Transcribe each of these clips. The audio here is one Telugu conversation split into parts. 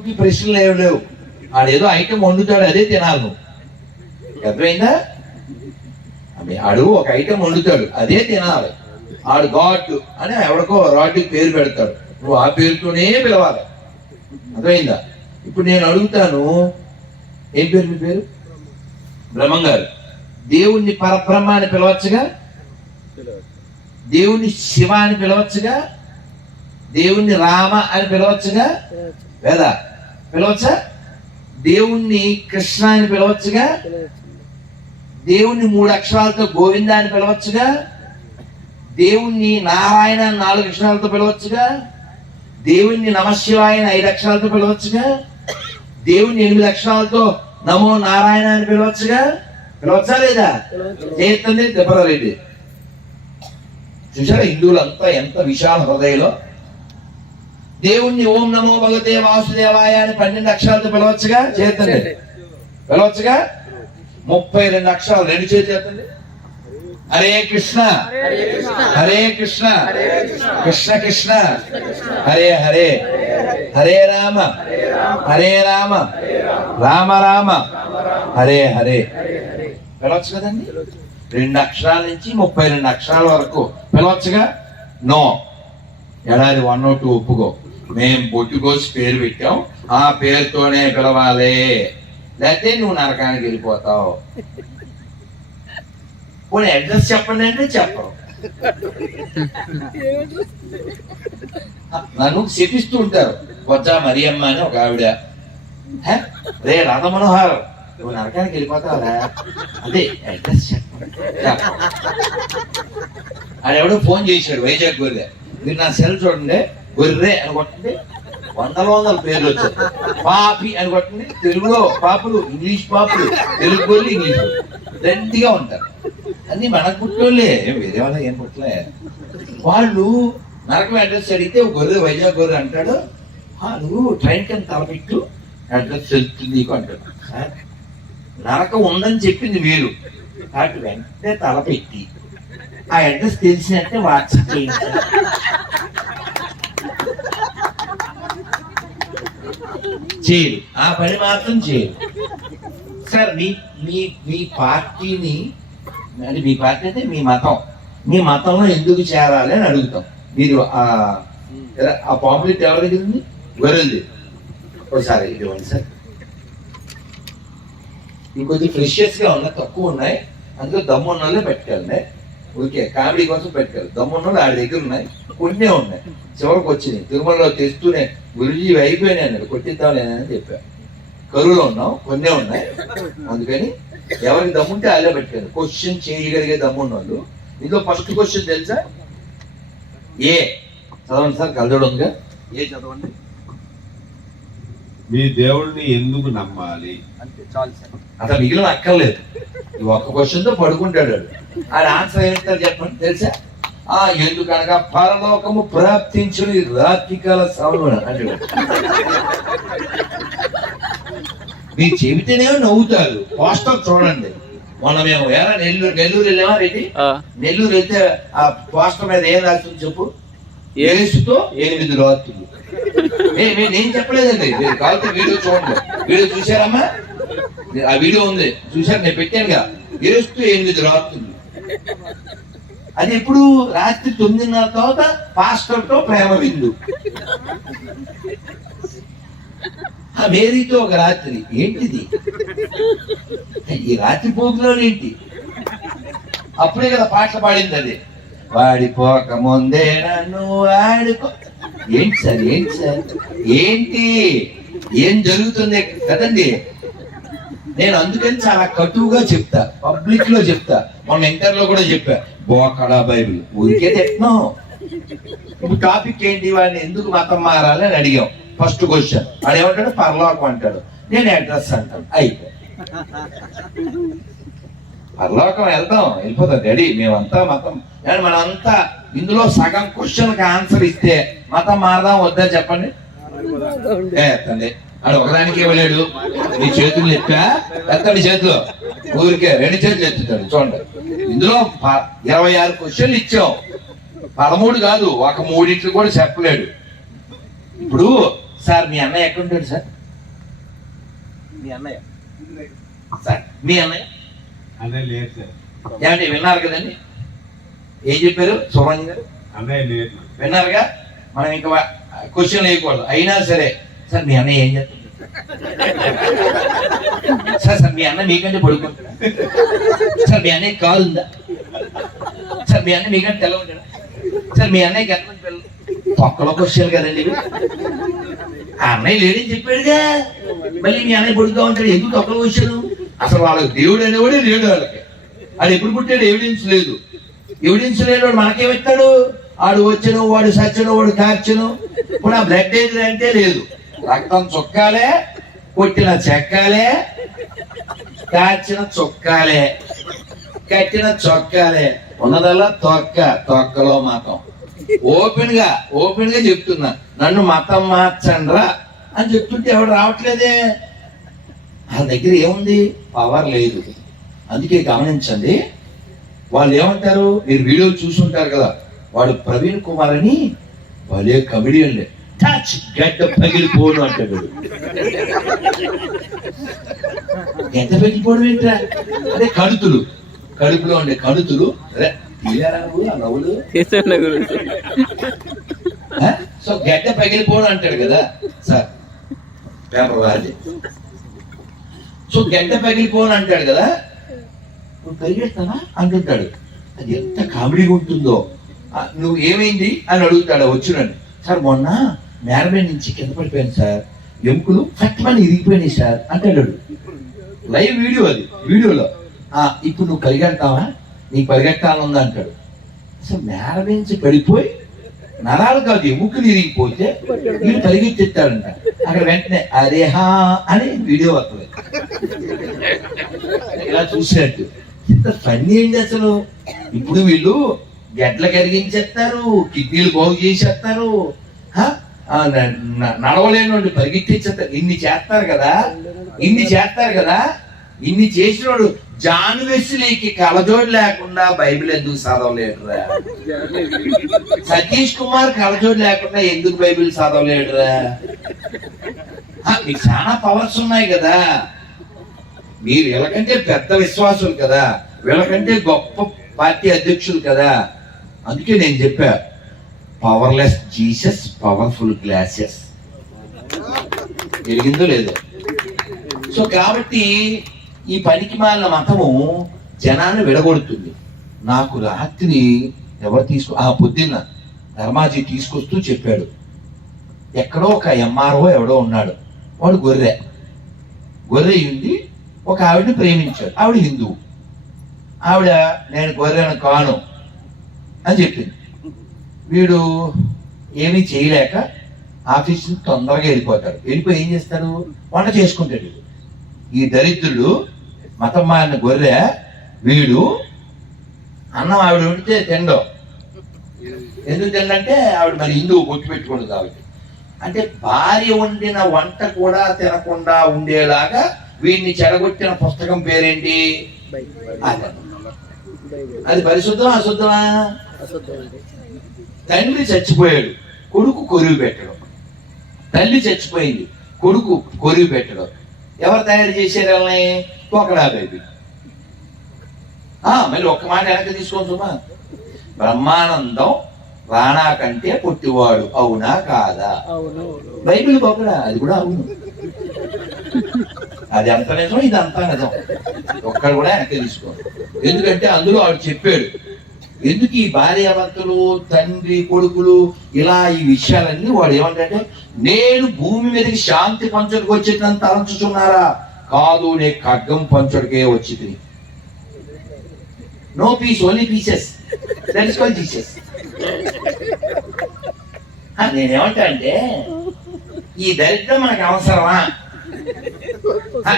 కి ప్రశ్నలు ఏమి లేవు. ఆడేదో ఐటెం వండుతాడు అదే తినాలి నువ్వు అర్థమైందా ఆడు ఒక ఐటెం వండుతాడు అదే తినాలి. ఆడు గాడ్ అని ఎవడికో రాడ్కి పేరు పెడతాడు. నువ్వు ఆ పేరుతోనే పిలవాలి. అర్థమైందా? ఇప్పుడు నేను అడుగుతాను ఏం పేరు మీ పేరు? బ్రహ్మం గారు దేవుణ్ణి పరబ్రహ్మ అని పిలవచ్చుగా? దేవుణ్ణి శివ అని పిలవచ్చుగా? దేవుణ్ణి రామ అని పిలవచ్చుగా? వేదా పిలవచ్చా? దేవుణ్ణి కృష్ణ అని పిలవచ్చుగా? దేవుణ్ణి మూడు అక్షరాలతో గోవింద అని పిలవచ్చుగా? దేవుణ్ణి నారాయణ అని నాలుగు అక్షరాలతో పిలవచ్చుగా? దేవుణ్ణి నమశివాయ అని ఐదు అక్షరాలతో పిలవచ్చుగా? దేవుణ్ణి ఎనిమిది అక్షరాలతో నమో నారాయణ అని పిలవచ్చుగా? పిలవచ్చా లేదా? చేస్తుంది దెబ్బరెడ్డి చూసారా హిందువులంతా ఎంత విశాల హృదయలో దేవుణ్ణి ఓం నమో భగవతే వాసుదేవాయ అని పన్నెండు అక్షరాలతో పిలవచ్చుగా? చేతండి పిలవచ్చుగా? ముప్పై రెండు అక్షరాలు. రెండు చేతి చేతండి హరే కృష్ణ. హరే కృష్ణ. కృష్ణ. కృష్ణ. హరే హరే. హరే రామ. హరే రామ. రామ రామ. హరే హరే. పిలవచ్చు కదండి? రెండు అక్షరాల నుంచి ముప్పై రెండు అక్షరాల వరకు. పిలవచ్చుగా? నో. ఎడాది వన్ టూ ఒప్పుకో. మేము బొట్టుకోసి పేరు పెట్టాం. ఆ పేరుతోనే పిలవాలి. లేకపోతే నువ్వు నరకానికి వెళ్ళిపోతావు. పోనీ అడ్రస్ చెప్పండి అంటే చెప్పవు నన్ను శపిస్తూ ఉంటారు. వచ్చా మరియమ్మ అని ఒక ఆవిడ. రే రాధ మనోహర్ నువ్వు నరకానికి వెళ్ళిపోతావురా. అదే అడ్రస్ చెప్పండి. ఆడెవడో ఫోన్ చేశాడు వైజాగ్ గొర్రె మీరు నా సెల్ చూడండి. గొర్రె అని కొట్టండి వందల వందల పేర్లు వచ్చారు పాపి అని కొట్టండి తెలుగులో పాపులు ఇంగ్లీష్ పాపులు తెలుగు గొర్రెలు ఇంగ్లీష్ రెడ్డిగా ఉంటారు. అన్ని మనకు పుట్టోళ్ళే వేరే వాళ్ళ ఏం పుట్టలే వాళ్ళు నరకం అడ్రస్ అడిగితే ఒక గొర్రె వైజాగ్ గొర్రె అంటాడు. నువ్వు ట్రైన్ కింద తలపెట్టు అడ్రస్ తెలుస్తుంది నీకు అంటాడు. సార్ నరకం ఉందని చెప్పింది మీరు. కాబట్టి వెంటనే తలపెట్టి ఆ అడ్రస్ తెలిసినట్టే వాట్సాప్ చేయండి చేయరు ఆ పని మాత్రం చేయరు సార్ మీ మీ మీ పార్టీని అంటే మీ పార్టీ అంటే మీ మతం. మీ మతంలో ఎందుకు చేరాలి అని అడుగుతాం. మీరు ఆ ఆ పాంప్లెట్ ఎవరి దగ్గర ఉంది? గొర్రెలది ఒకసారి ఇది సార్. ఇంకొద్ది ఫ్రెషర్స్గా ఉన్నాయి తక్కువ ఉన్నాయి. అందులో దమ్ము ఉన్న వాళ్ళే పెట్టుకెళ్ళండి ఓకే కామెడీ కోసం పెట్టారు దమ్ము ఉన్న ఆడి దగ్గర ఉన్నాయి కొన్నే ఉన్నాయి. చివరికి వచ్చినాయి. తిరుమలలో తెస్తూనే గురుజీ ఇవి అయిపోయినాయి అన్నాడు. కొట్టిద్దాం కరువులో ఉన్నాం కొన్నే ఉన్నాయి. అందుకని ఎవరికి దమ్ముంటే అదే పెట్టారు క్వశ్చన్ చేయగలిగే దమ్మున్న వాళ్ళు ఇందులో ఫస్ట్ క్వశ్చన్ తెలుసా? ఏ? చదవండి సార్ కలదోడు ఉందిగా? ఏ చదవండి? మీ దేవుణ్ణి ఎందుకు నమ్మాలి? సార్. అసలు మిగిలిన అక్కర్లేదు. ఈ ఒక్క క్వశ్చన్తో పడుకుంటాడు. ఆడ ఆన్సర్ ఏంటో చెప్పండి తెలుసా? ఆ ఎందుకనగా పరలోకము ప్రాప్తించుని రాత్రికాల శ్రవణ అంటాడు మీరు చెబితేనేమో నవ్వుతారు. పోస్టర్ చూడండి. మొన్న మేము ఎలా నెల్లూరు నెల్లూరు వెళ్ళామా రెడ్డి? నెల్లూరు వెళ్తే ఆ పోస్టర్ మీద ఏం రాస్తుంది చెప్పు? ఏసుతో ఎనిమిది రాత్రులు. నేను చెప్పలేదండి. మీరు వీడియో చూడండి. వీడియో చూసారమ్మా ఆ వీడియో ఉంది. చూసారు నేను పెట్టానుగా. ఏడుస్తూ ఎనిమిది రాత్రులు. అది ఎప్పుడు? రాత్రి తొమ్మిదిన్నర తర్వాత పాస్టర్తో ప్రేమ విందు. ఆ మేరీతో ఒక రాత్రి. ఏంటిది? ఈ రాత్రి పోగులో ఏంటి? అప్పుడే కదా పాటలు పాడింది అది. వాడిపోక ముందే నన్ను వాడుకో ఏంటి సార్ ఏంటి సార్? ఏంటి? ఏం జరుగుతుంది? కదండి. నేను అందుకని చాలా కటువుగా చెప్తా పబ్లిక్లో చెప్తా. మొన్న ఇంటర్లో కూడా చెప్పా బోకడా బైబిల్. ఊరికే తిట్టినాం ఇప్పుడు టాపిక్ ఏంటి? వాడిని ఎందుకు మతం మారాలి అని అడిగాం. ఫస్ట్ క్వశ్చన్ వాడు ఏమంటాడు? పరలోకం అంటాడు. నేను అడ్రస్ అంటాను. అయిపోయి పరలోకం వెళ్తాం వెళ్ళిపోతాం డాడీ మేమంతా మతం. కానీ మనంతా ఇందులో సగం క్వశ్చన్కి ఆన్సర్ ఇస్తే మతం మారదాం వద్దా చెప్పండి? ఎత్తండి. ఆడు ఒకదానికి ఇవ్వలేడు. మీ చేతులు ఎత్తా ఎత్తండి చేతిలో. ఊరికే రెండు చేతులు ఎత్తుతాడు. చూడండి. ఇందులో ఇరవై ఆరు క్వశ్చన్లు ఇచ్చాం. పదమూడు కాదు ఒక మూడింట్లు కూడా చెప్పలేడు. ఇప్పుడు సార్ మీ అన్నయ్య ఎక్కడుంటాడు సార్? మీ అన్నయ్య? సార్ మీ అన్నయ్య? అన్నయ్య సార్. ఏమంటే విన్నారు కదండి? ఏం చెప్పారు? సుబ్రహ్మణ్యం గారు? అన్నయ్య విన్నారుగా? మనం ఇంకా క్వశ్చన్ వేయకూడదు. అయినా సరే సార్ మీ అన్నయ్య ఏం చేస్తుంది సార్ సార్ మీ అన్న మీకంటే పడుకుంటాడా? సార్ మీ అన్నయ్య కాలు ఉందా? సార్ మీ అన్నయ్య మీకంటే తెల్ల ఉంటాడా సార్ మీ అన్నయ్యకి ఎంతమంది పిల్లలు పక్కలో క్వశ్చన్ కదండి ఆ అన్నయ్య లేడని చెప్పాడుగా. మళ్ళీ మీ అన్నయ్య పొడుగ్గా ఉంటాడు. ఎందుకు ఒక్కల క్వశ్చన్? అసలు వాళ్ళకి దేవుడు అనేవాడే లేడు వాళ్ళకి. అది ఎప్పుడు పుట్టాడు ఎవిడెన్స్ లేదు. ఎవిడెన్స్ లేడు వాడు మనకేమిస్తాడు? ఆడు వచ్చను వాడు సచ్చను వాడు కార్చను ఇప్పుడు ఆ బ్లడ్ ఏది అంటే లేదు. రక్తం చొక్కాలే కొట్టిన చెక్కాలే కాచిన చొక్కాలే కట్టిన చొక్కాలే. ఉన్నదల్లా తొక్క తొక్కలో మతం ఓపెన్గా ఓపెన్గా చెప్తున్నా. నన్ను మతం మార్చండ్రా అని చెప్తుంటే ఎవడు రావట్లేదే? వాళ్ళ దగ్గర ఏముంది? పవర్ లేదు. అందుకే గమనించండి వాళ్ళు ఏమంటారు? మీరు వీడియో చూసుంటారు కదా వాడు ప్రవీణ్ కుమార్ అని భలే కమిడియన్ టచ్ గడ్డ పగిలిపోను అంటాడు. ఎంత పగిలిపోవడం ఏంట్రా? అదే కడుతులు. కడుపులో ఉండే కడుతులు? సో గడ్డ పగిలిపోవడం అంటాడు కదా. సార్ పేపర్ రాజే సో గంట పగిలిపోను అంటాడు కదా? నువ్వు పరిగెడతావా? అంటుంటాడు. అది ఎంత కామెడీగా ఉంటుందో. నువ్వు ఏమైంది? అని అడుగుతాడు వచ్చినాడు సార్ మొన్న నేరమే నుంచి కింద పడిపోయాను సార్. ఎముకలు ఫట్మని ఇరిగిపోయినాయి సార్ అంటాడు. లైవ్ వీడియో అది వీడియోలో. ఆ ఇప్పుడు నువ్వు పరిగెడతావా? నీకు పరిగెట్టాలని ఉంది? అంటాడు. అసలు నేల నుంచి పడిపోయి నరాలు కాదు ఎముకలు ఇరిగిపోతే వీడు పరిగెత్తిస్తాడంట. అక్కడ వెంటనే అరేహా అని వీడియో వస్తుంది. ఇలా చూశాడు. ఇంత ఫన్నీ ఏంటి అసలు? ఇప్పుడు వీళ్ళు గడ్డలు కరిగించేస్తారు కిడ్నీలు బాగు చేసేస్తారు. ఆ, న- నడవలేని వాళ్ళు ఇన్ని చేస్తారు కదా? ఇన్ని చేస్తారు కదా? ఇన్ని చేసినోడు జాను వెస్లీకి కలజోడు లేకుండా బైబిల్ ఎందుకు చదవలేడురా? సతీష్ కుమార్ కలజోడు లేకుండా ఎందుకు బైబిల్ చదవలేడురా? ఆ, మీకు చాలా పవర్స్ ఉన్నాయి కదా. మీరు వీళ్ళకంటే పెద్ద విశ్వాసులు కదా. వీళ్ళకంటే గొప్ప పార్టీ అధ్యక్షులు కదా. అందుకే నేను చెప్పా పవర్లెస్ జీసస్ పవర్ఫుల్ గ్లాసెస్ జరిగిందో లేదో. సో కాబట్టి ఈ పనికి మాలిన మతము జనాన్ని విడగొడుతుంది. నాకు రాత్రి ఎవరు తీసుకు ఆ పొద్దున్న ధర్మాజీ తీసుకొస్తూ చెప్పాడు. ఎక్కడో ఒక ఎంఆర్ఓ ఎవడో ఉన్నాడు. వాడు గొర్రె. గొర్రె ఉంది ఒక ఆవిడని ప్రేమించాడు. ఆవిడ హిందువు ఆవిడ నేను గొర్రెను కాను అని చెప్పింది. వీడు ఏమీ చేయలేక ఆఫీస్ తొందరగా వెళ్ళిపోతాడు. వెళ్ళిపోయి ఏం చేస్తాడు? వంట చేసుకుంటాడు. ఈ దరిద్రుడు మతం మారిన గొర్రె వీడు అన్నం ఆవిడ ఉంటే తిండో. ఎందుకు తిండంటే ఆవిడ మరి హిందువు బొట్టు పెట్టుకోండి కాబట్టి అంటే భార్య వండిన వంట కూడా తినకుండా ఉండేలాగా వీడిని చెడగొట్టిన పుస్తకం పేరేంటి? అది. అది పరిశుద్ధం అశుద్ధమా? తండ్రి చచ్చిపోయాడు కొడుకు కొరివి పెట్టడం. తల్లి చచ్చిపోయింది కొడుకు కొరివి పెట్టడం. ఎవరు తయారు చేశారు వాళ్ళని? ఒకడా బేబీ ఆ, మళ్ళీ ఒక్క మాట వెనక్కి తీసుకోండి సుమా. బ్రహ్మానందం రాణా కంటే పుట్టివాడు అవునా కాదా? అవును. బైబిల్ గొప్పడా అది కూడా అవును. అది అంత నిజం ఇది అంత నిజం. ఒక్కడు కూడా వెనక్కి తీసుకో ఎందుకంటే అందులో ఆవిడ చెప్పాడు ఎందుకు ఈ భార్యాభర్తలు తండ్రి కొడుకులు ఇలా ఈ విషయాలన్నీ వాడు ఏమంటే నేను భూమి మీదకి శాంతి పంచడికి వచ్చేటంత తలంచుచున్నారా? కాదు నే ఖడ్గం పంచుడికే వచ్చి తిని. No peace only pieces that is call Jesus నేనేమంటా అంటే ఈ దరిద్రం మనకు అవసరమా?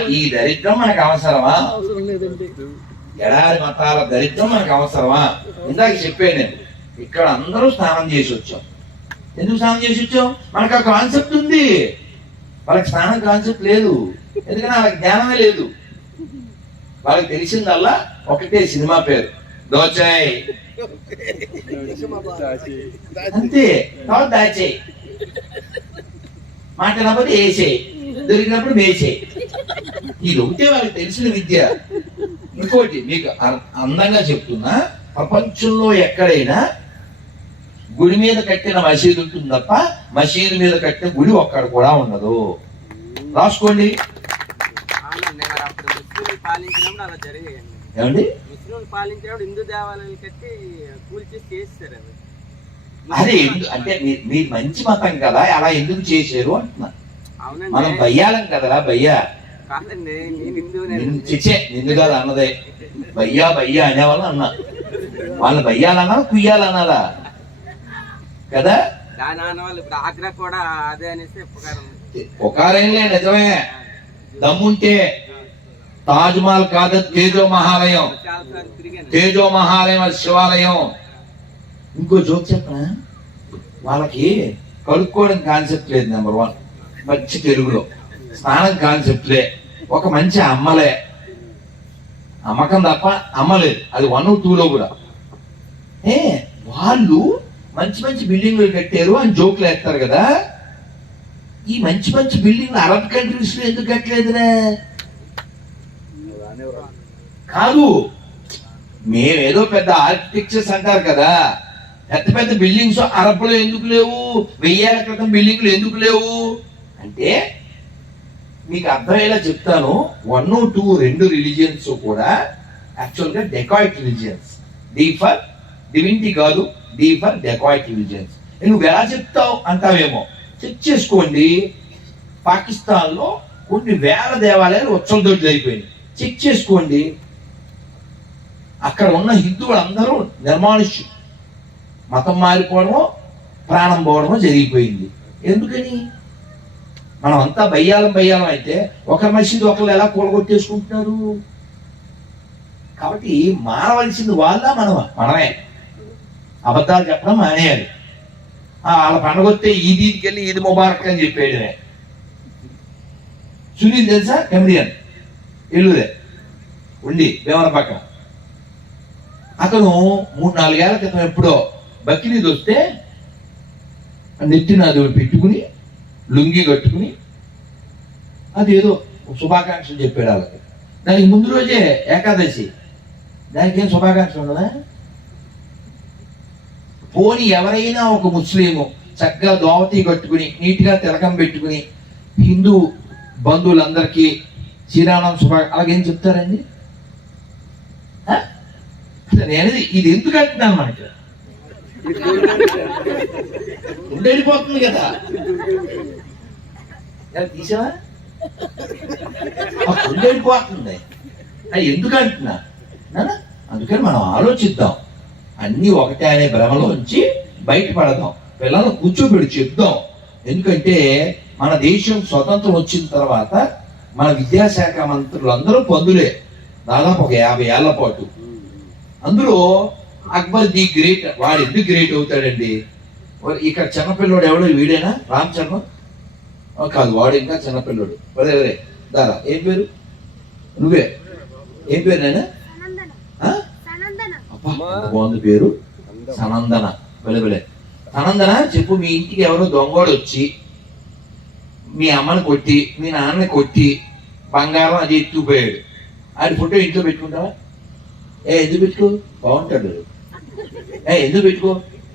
ఈ దరిద్రం మనకు అవసరమా? ఎడారి మతాల దరిద్రం మనకు అవసరమా? ఇందాక చెప్పాను నేను. ఇక్కడ అందరూ స్నానం చేసి వచ్చాం. ఎందుకు స్నానం చేసి వచ్చాం? మనకు ఆ కాన్సెప్ట్ ఉంది. వాళ్ళకి స్నానం కాన్సెప్ట్ లేదు. ఎందుకంటే వాళ్ళకి జ్ఞానమే లేదు. వాళ్ళకి తెలిసిందల్లా ఒకటే సినిమా పేరు. దోచాయ్. అంతే. తర్వాత దాచేయి. మాట రాకపోతే దొరికినప్పుడు మేసే ఇది ఒకటే వాళ్ళకి తెలిసిన విద్య. ఇంకోటి మీకు అందంగా చెప్తున్నా ప్రపంచంలో ఎక్కడైనా గుడి మీద కట్టిన మసీదు ఉంటుంది తప్ప మసీదు మీద కట్టిన గుడి ఒక్కడ కూడా ఉండదు. రాసుకోండి. మరి ఏమండి పాలించినప్పుడు హిందూ దేవాలయాలు కట్టి కూల్చేసి చేస్తారు అవి. అదే అంటే మీ- మీది మంచి మతం కదా అలా ఎందుకు చేశారు అంటున్నా. మనం బయ్యాలం కదరా నిన్ను చిచ్చే నిన్ను కాదు అన్నదే. భయ్యా భయ్యా అనేవాళ్ళు అన్నా. వాళ్ళు భయ్యాలన్నా కుయ్యాలన్నారా? కదా? కూడా అదే అనేసి నిజమే. దమ్ముంటే తాజ్ మహల్ కాదు తేజో మహాలయం. తేజో మహాలయం అది శివాలయం. ఇంకో జోక్ చెప్పనా? వాళ్ళకి కడుక్కోవడం కాన్సెప్ట్ లేదు నెంబర్ వన్ మంచి తెలుగులో. స్నానం కాన్సెప్ట్లే ఒక మంచి అమ్మలే. అమ్మకం తప్ప అమ్మలేదు. అది వన్ టూలో కూడా. ఏ వాళ్ళు మంచి మంచి బిల్డింగ్లు కట్టారు అని జోకులు వేస్తారు కదా. ఈ మంచి మంచి బిల్డింగ్లు అరబ్ కంట్రీస్లో ఎందుకు కట్టలేదురా? కాదు మేమేదో పెద్ద ఆర్కిటెక్చర్స్ అంటారు కదా. పెద్ద పెద్ద బిల్డింగ్స్ అరబ్లో ఎందుకు లేవు? వెయ్యేళ్ళ క్రితం బిల్డింగ్లు ఎందుకు లేవు? అంటే మీకు అర్థమయ్యేలా చెప్తాను. వన్ టూ రెండు రిలీజియన్స్ కూడా యాక్చువల్గా dacoit religions. D for divinity కాదు డి ఫర్ డెకాయిట్ రిలీజియన్స్. నువ్వు ఎలా చెప్తావు అంటావేమో. చెక్ చేసుకోండి. పాకిస్తాన్లో కొన్ని వేల దేవాలయాలు ఉత్సవంతో దొడ్లు అయిపోయినాయి. చెక్ చేసుకోండి. అక్కడ ఉన్న హిందువులు అందరూ నిర్మానుష్యం మతం మారిపోవడమో ప్రాణం పోవడమో జరిగిపోయింది. ఎందుకని? మనం అంతా బయ్యాలం బయ్యాలం అయితే ఒక మసీదు ఒకరు ఎలా కూడగొట్టేసుకుంటున్నారు? కాబట్టి మారవలసింది వాళ్ళ మనమా మనమే. అబద్ధాలు చెప్పడం మానేయాలి. వాళ్ళ పండగ వస్తే దీనికి వెళ్ళి ఇది ముబారక్ అని చెప్పేయడమే. సునీల్ తెలుసా? కెమెడియన్. ఇల్లుదే. ఉండి వేమన పక్కన. అతను మూడు నాలుగేళ్ళ క్రితం ఎప్పుడో బక్రీద్ వస్తే నెత్తిన అది పెట్టుకుని లుంగి కట్టుకుని అది ఏదో శుభాకాంక్షలు చెప్పాడు వాళ్ళకి. దానికి ముందు రోజే ఏకాదశి. దానికి ఏం శుభాకాంక్షలు ఉండదా పోని ఎవరైనా ఒక ముస్లిము చక్కగా దోవతి కట్టుకుని నీట్గా తిలకం పెట్టుకుని హిందూ బంధువులందరికీ శ్రీరామం శుభా అలాగేం చెప్తారండి? ఆ? ఇది ఎందుకు అంటున్నాను మనకి? వెళ్ళిపోతుంది కదా. తీసావా? ఉండేడిపోతుంది ఎందుకు అంటున్నా? అందుకని మనం ఆలోచిద్దాం. అన్ని ఒకటే అనే భ్రమలోంచి బయటపడదాం. పిల్లలు కూర్చోబెట్టి చెప్దాం. ఎందుకంటే మన దేశం స్వతంత్రం వచ్చిన తర్వాత మన విద్యాశాఖ మంత్రులు అందరూ పందులే. దాదాపు ఒక యాభై ఏళ్ళ పాటు. అందులో అక్బర్ ది గ్రేట్ వాడు ఎందుకు గ్రేట్ అవుతాడండి? ఇక్కడ చిన్నపిల్లోడు ఎవడు వీడేనా? రామ్ చరణ్? కాదు వాడు ఇంకా చిన్నపిల్లోడు. వరే వరే దారా ఏం పేరు? నువ్వే. ఏం పేరు నాయనా? అబ్బా బాగుంది పేరు. సనందన. వెలవెలే సనందన చెప్పు మీ ఇంటికి ఎవరో దొంగోడు వచ్చి మీ అమ్మని కొట్టి మీ నాన్నని కొట్టి బంగారం అది ఎత్తుకుపోయాడు. ఆడి ఫోటో ఇంట్లో పెట్టుకుంటావా? ఏ ఎందుకు పెట్టుకో? బాగుంటాడు. ఏ ఎందుకు పెట్టుకో?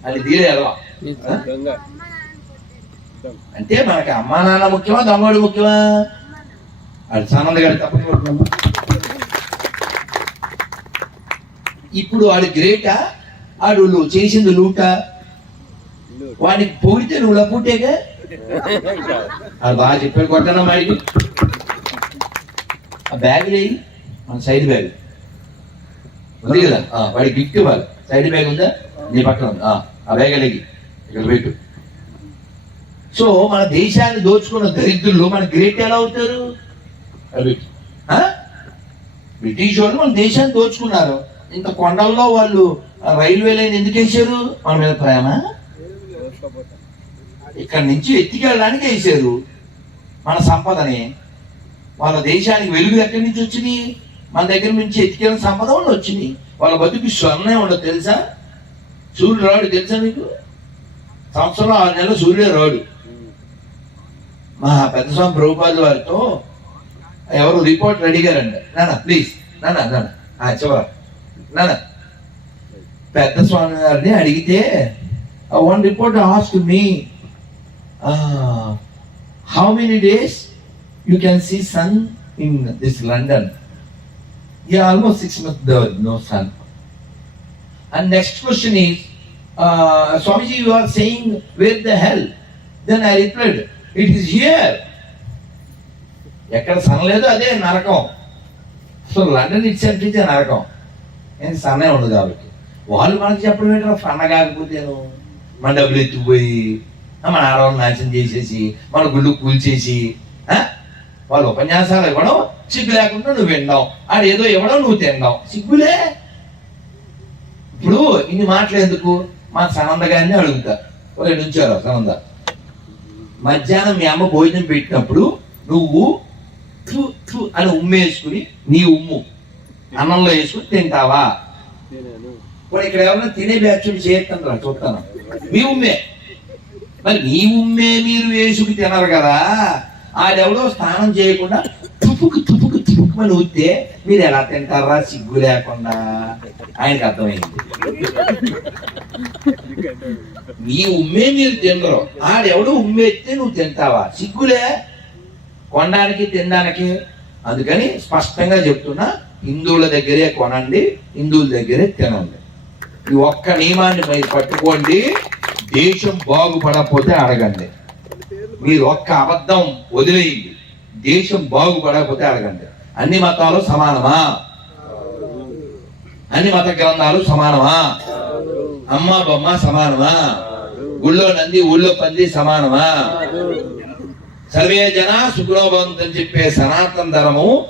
అది తీరే ఎలా అంటే మనకి అమ్మా నాన్న ముఖ్యమా దొంగోడు ముఖ్యమా? అది సనంద గారి తప్పకుండా ఇప్పుడు వాడు గ్రేటా? ఆడు లు- చేసింది లూటా? వాడికి పొగిడితే నువ్వు లప్పుటేగా అది బాగా చెప్పాడు కొట్టనా మాడికి ఆ బ్యాగ్ లేయి మన సైడ్ బ్యాగ్. ఉంది కదా? వాడికి గిఫ్ట్ ఇవ్వాలి. సైడ్ బ్యాగ్ ఉందా? నీ పక్కన ఉంది. ఆ, బ్యాగ్ లేగి ఇక్కడ పెట్టు. సో మన దేశాన్ని దోచుకున్న దరిద్రులు మన గ్రేట్ ఎలా అవుతారు? బ్రిటిష్ వాళ్ళు మన దేశాన్ని దోచుకున్నారు. ఇంత కొండల్లో వాళ్ళు రైల్వే లైన్ ఎందుకు వేసారు మన మీద ప్రేమ? ఇక్కడ నుంచి ఎత్తికెళ్ళడానికి వేసారు మన సంపదని. వాళ్ళ దేశానికి వెలుగులు ఎక్కడి నుంచి వచ్చినాయి మన దగ్గర నుంచి ఎత్తికెళ్ళిన సంపద వాళ్ళు వచ్చినాయి వాళ్ళ బతుకు స్వర్ణే ఉండదు తెలుసా? సూర్యుడు రాడు తెలుసా మీకు సంవత్సరంలో ఆరు నెలలు సూర్యుడే రాడు. మా పెద్ద స్వామి ప్రభుపాదుల వారితో ఎవరు రిపోర్ట్ అడిగారండి నాన్న ప్లీజ్ నాన్న నాన్న. ఆ చివర నాన్న. పెద్ద స్వామి గారిని అడిగితే one report ask me how many days you can see sun in this London yeah almost six no no And next question is, uh, Swamiji, you are saying, where the hell? Then I replied, it is here. ఎక్కడ సన్ లేదు అదే నరకం. సో లండన్ ఇట్సెల్ఫ్ ఇచ్చే నరకం. నేను సన్నే ఉండదు కాబట్టి. వాళ్ళు మనకు చెప్పడం ఏంటో సన్న కాకపోతేను. మన డబ్బులు ఎత్తుకుపోయి మన ఆడవాళ్ళు నాశనం చేసేసి మన గుళ్ళు కూల్చేసి వాళ్ళు ఉపన్యాసాలు ఇవ్వడం సిగ్గు లేకుండా నువ్వు వినడం ఆడ ఏదో ఇవ్వడం నువ్వు తిన్నావు. సిగ్గులే ఇప్పుడు ఇన్ని మాటలు ఎందుకు? మా సనంద గారిని అడుగుతా. ఒక నుంచారు సనంద? మధ్యాహ్నం మీ అమ్మ భోజనం పెట్టినప్పుడు నువ్వు థు థు అని ఉమ్మేసుకుని నీ ఉమ్ము. అన్నంలో వేసుకుని తింటావా? ఇప్పుడు ఇక్కడ ఎవరైనా తినే బ్యాచ్లు చేయొద్దని రా చూస్తాను మీ ఉమ్మే. మరి నీ ఉమ్మే మీరు వేసుకు తినరు కదా. ఆడెవడో స్నానం చేయకుండా తుపుకు తుపుకు ఊస్తే మీరు ఎలా తింటారా? సిగ్గు లేకుండా. ఆయనకు అర్థమైంది. మీ ఉమ్మే మీరు తినరు. ఆడెవడో ఉమ్మేస్తే నువ్వు తింటావా? సిగ్గులే? కొనడానికి తినడానికి. అందుకని స్పష్టంగా చెప్తున్నా హిందువుల దగ్గరే కొనండి హిందువుల దగ్గరే తినండి. ఈ ఒక్క నియమాన్ని మీరు పట్టుకోండి దేశం బాగుపడకపోతే అడగండి. మీరు ఒక్క అబద్ధం వదిలేయండి. దేశం బాగుపడకపోతే అడగండి. అన్ని మతాలు సమానమా? అన్ని మత గ్రంథాలు సమానమా? అమ్మ బొమ్మ సమానమా? గుళ్ళో నంది ఊళ్ళో పంది సమానమా? సర్వే జన సుఖనోభవంతని చెప్పే సనాతన ధర్మము